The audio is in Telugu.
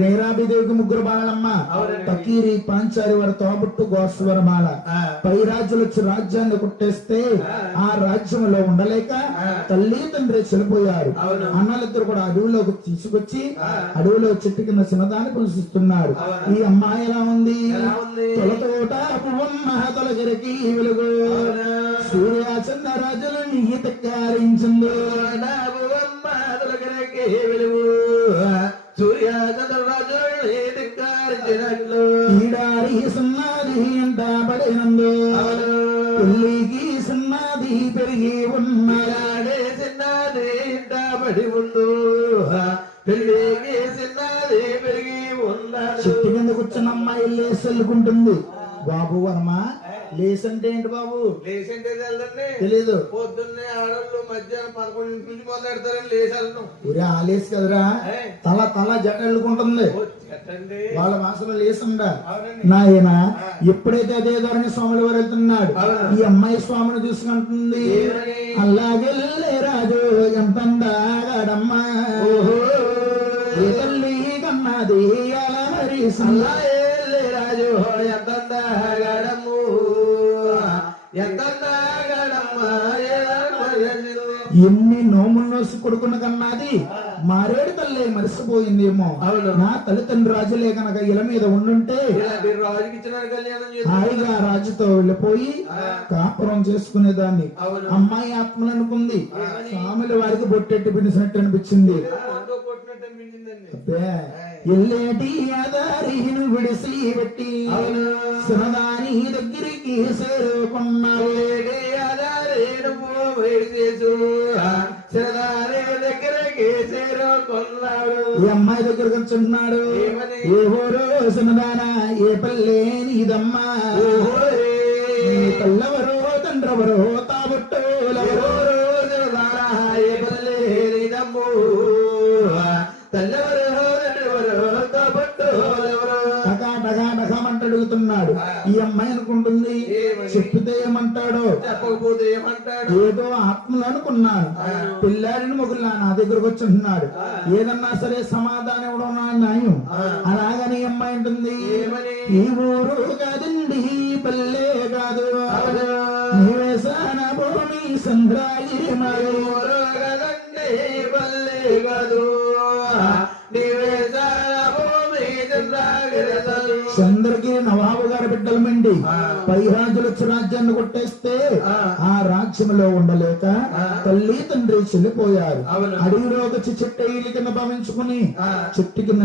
నేరాభిదేవికి ముగ్గురు బాలమ్మ, పకీరి పాంచారి వారి తోబుట్టు గోస్వర బాల. పై రాజులు వచ్చి రాజ్యాన్ని కొట్టేస్తే ఆ రాజ్యంలో ఉండలేక తల్లి తండ్రి చనిపోయారు. అన్నలిద్దరు కూడా అడవిలోకి తీసుకొచ్చి అడవిలో చెట్టు కింద చిన్నదాన్ని పోషిస్తున్నారు. ఈ అమ్మాయి ఎలా ఉంది? తొలతోట పువ్వమ్మ తొలగిరికి వెలుగు సూర్య చంద్ర రాజులు ఈత కారించింది. సూర్య చంద్రరాజులు ఈత కారించినట్లు ఈడారి సున్నాది అంట పడినందు పెళ్లికి సున్నాది పెరిగి ఉన్నాడే. చిన్నది ఇంట పడి ఉండు పెళ్లికి చిన్నది పెరిగి ఉన్నాడు. చెట్టు కింద కూర్చున్న అమ్మాయి లేసల్లుకుంటుంది. బాబు వర్మ లేసంటే ఏంటి బాబు? లేసంటే తెలీదు. పొద్దున్నే ఆడవాళ్ళు మధ్యాహ్నం 11 నుంచి మొదలెడతారని లేసాలను. ఊరే ఆ లేసు కదరా, తల తల జట వెళ్ళుకుంటుంది. వాళ్ళ భాషలో లేసండా. నాయన ఎప్పుడైతే అదే ధోరణి స్వాముల వారు వెళ్తున్నాడు, ఈ అమ్మాయి స్వామిని చూసుకుంటుంది. అలాగే రాజు ఎంతందాగాడమ్మా ఏ తల్లి కన్నది అలా మరి రాజు ఎంతందాగాడమ్ము ఎంతందాగాడమ్మా ఎన్ని నోములు నోసి కొడుకున్న కన్నాది మారేడు తల్లి మరిసిపోయిందేమో. నా తల్లిదండ్రులు రాజులే కనుక ఇల మీద ఉండుంటే హాయిగా రాజుతో వెళ్ళిపోయి కాపురం చేసుకునేదాన్ని. అమ్మాయి ఆత్మలు అనుకుంది. స్వాముల వారికి బొట్టెట్టి పిలిచినట్టు అనిపించింది. ఎల్లేటి ఆధారిను విడిసి పెట్టి శివదాని దగ్గరికి చేరుకున్నాడు. దగ్గరికి చేరుకున్నాడు. ఈ అమ్మాయి దగ్గరకు వచ్చున్నాడు. ఏ ఊరు సినదానా ఏ పల్లె నీదమ్మా, తల్లవరో తండ్రవరో తాబుట్టోలవరో ఏ పల్లె నీదమ్ము తల్లవరో అడుగుతున్నాడు. ఈ అమ్మాయి అనుకుంటుంది చెప్పితే ఏమంటాడో చెప్పకపోతే ఏమంటాడు. ఏదో ఆత్మలు అనుకున్నాను. పిల్లాడిని మొగుల్లా నా దగ్గరకు వచ్చుంటున్నాడు. ఏదన్నా సరే సమాధానం ఇవ్వడం నా న్యాయం. అలాగని అమ్మాయి ఉంటుంది ఈ ఊరు కాదండి పల్లె కాదు నివేశాన భూమి సంద్రాగిరి ఊరు కదండి పల్లె కాదు చంద్రగిరి నవాబు గారి బిడ్డల మండి పై రాజులు వచ్చి రాజ్యాన్ని కొట్టేస్తే ఆ రాజ్యంలో ఉండలేక తల్లి తండ్రి చెల్లిపోయారు. అడవిలోకి వచ్చి చెట్టు కింద భావించుకుని చెట్టు కింద